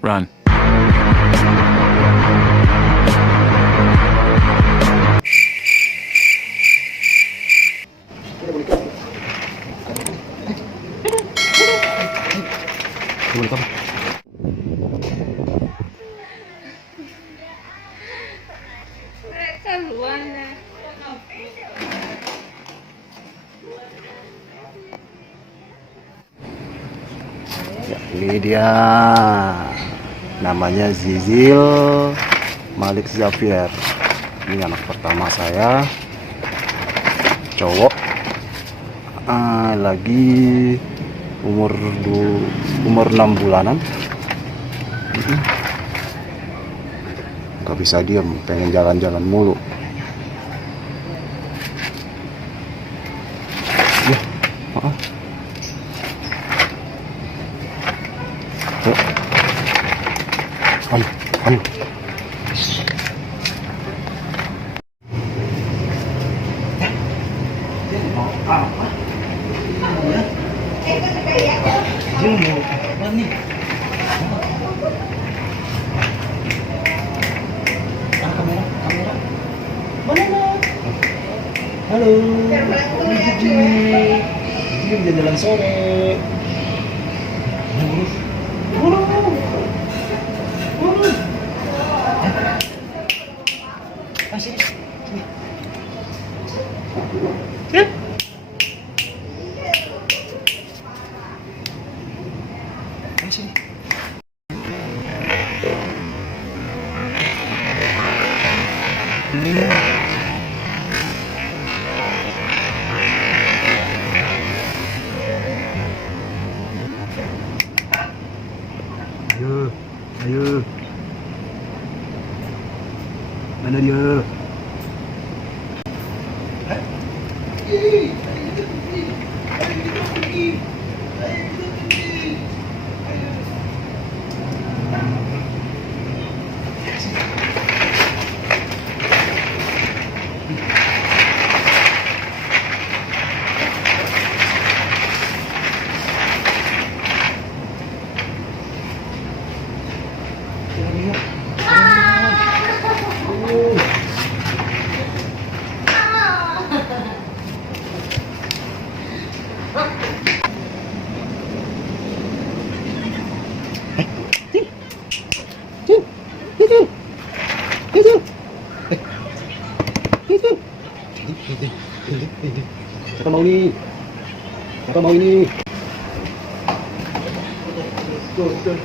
Run. Ya, ini dia namanya Zizil Malik Zafier. Ini anak pertama saya, cowok, lagi umur 6 bulanan. Gak bisa diem, pengen jalan-jalan mulu. Ya, maaf. Ayo, ayo. Halo, Jim jalan sore. Ayo, ayo. Mana dia? Siapa mau ini? Siapa mau ini? Kotor.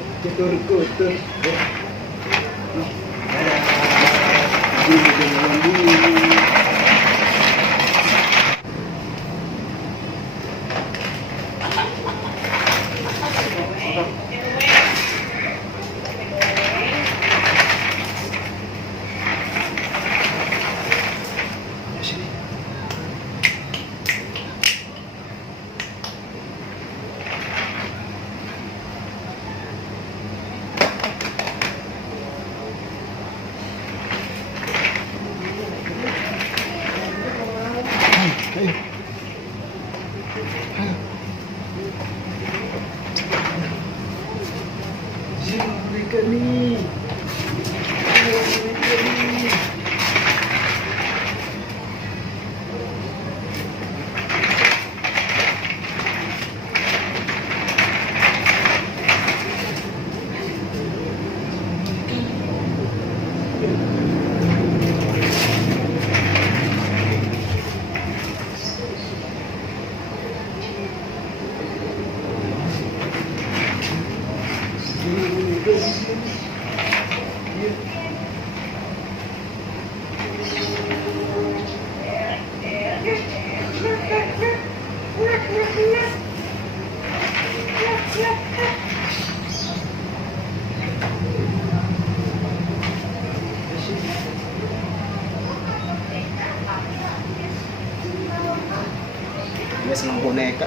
Dia senang boneka.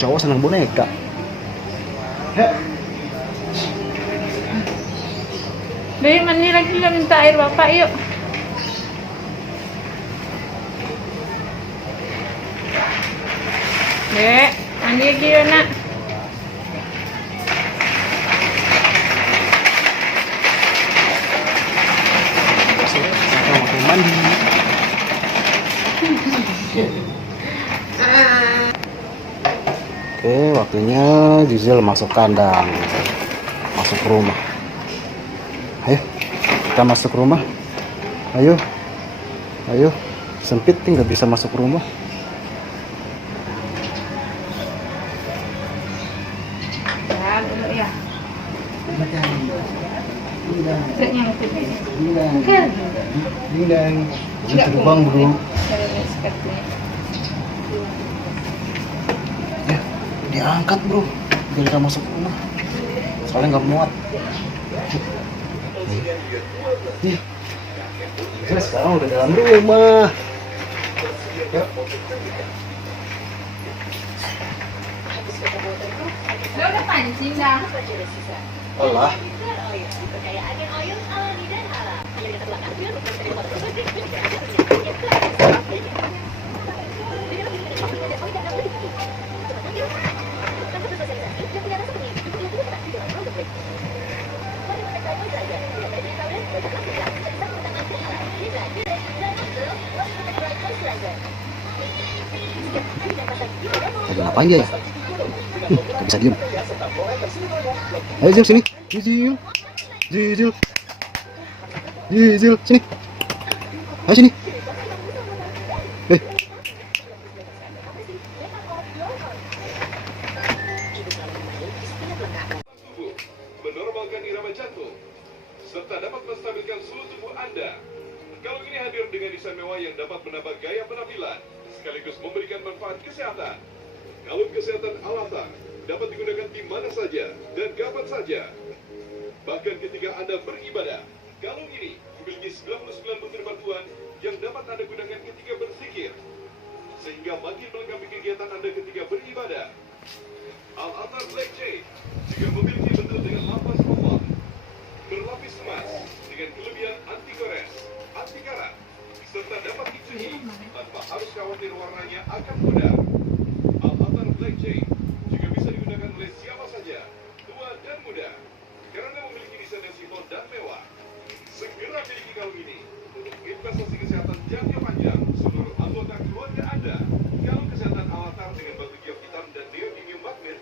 Cowok senang boneka. Bayi mandi lagi lah, minta air bapak yuk. Dek, mandi lagi yuk nak. Sekarang waktu mandi. Oke, waktunya Juzil masuk kandang, masuk rumah. Ayo, kita masuk rumah. Ayo, ayo. Sempit nih, nggak bisa masuk rumah. Ya, dulu ya. Enggak nyangkut ini. Enggak. Dindang. Enggak Terbang bro. Cara sketnya. Ya, diangkat bro. Biar kita masuk rumah. Soalnya nggak muat. Nih. Kita sekarang udah dalam rumah. Yuk. Lo udah pancing dah. Allah. Lagi ngapain dia ya? Gak bisa diem. Ayo Zil, sini. Zil. Zil. Zil, sini. Ayo sini. Menormalkan irama jantung, serta dapat menstabilkan suhu tubuh Anda. Kalung ini hadir dengan desain mewah yang dapat menambah gaya penampilan, sekaligus memberikan manfaat kesehatan. Kalung kesehatan Al-Athar dapat digunakan di mana saja dan kapan saja. Bahkan ketika Anda beribadah, kalung ini memiliki 99 butir batuan yang dapat Anda gunakan ketika berzikir, sehingga makin melengkapi kegiatan Anda ketika beribadah. Al-Athar Black Jade juga memiliki bentuk dengan lapas Allah, berlapis emas dengan kelebihan anti gores, anti karat, serta dapat dicuci tanpa harus khawatir warnanya akan pudar. Al-Athar Black Jade juga bisa digunakan oleh siapa saja, tua dan muda, karena memiliki desain yang simple dan mewah. Segera miliki kalung ini untuk investasi kesehatan jangka panjang seluruh anggota keluarga Anda. Kalung kesehatan Al-Athar dengan batu giok hitam dan neodymium magnet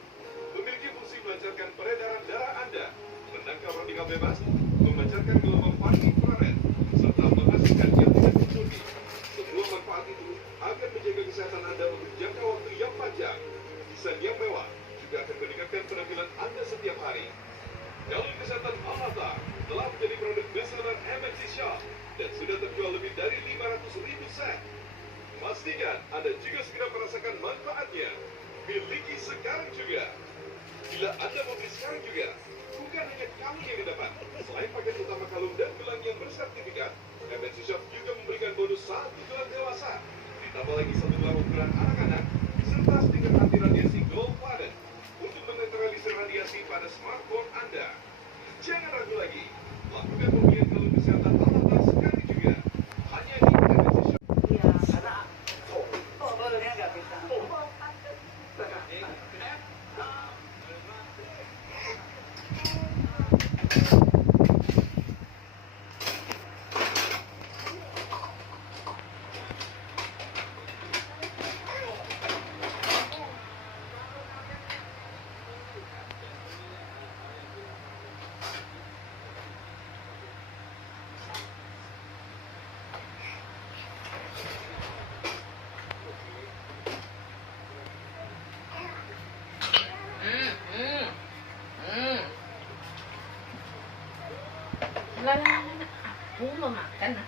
memiliki fungsi melancarkan peredaran darah Anda, menangkal radikal bebas, memancarkan gelombang panas infrared, serta menghasilkan yang tidak berfungsi. Semua manfaat itu akan menjaga kesehatan Anda untuk jangka waktu yang panjang. Desain yang mewah juga akan meningkatkan penampilan Anda setiap hari. Kalung kesehatan Al-Athar telah menjadi produk bestseller MNC Shop dan sudah terjual lebih dari 500.000 set. Pastikan Anda juga segera merasakan manfaatnya. Miliki sekarang juga. Bila Anda membeli sekarang juga, bukan hanya kalung yang didapat. Selain paket utama kalung dan gelang yang bersertifikat, MNC Shop juga memberikan bonus 1 gelang dewasa. Ditambah lagi 1 gelang ukuran anak-anak, serta stiker anti radiasi Gold Planet untuk menetralisir radiasi pada smartphone Anda. Jangan ragu lagi, lakukan pembelian kalung kesehatan Al-Athar sekali juga. Hanya di MNC Shop. Lah, aku mau makan ah.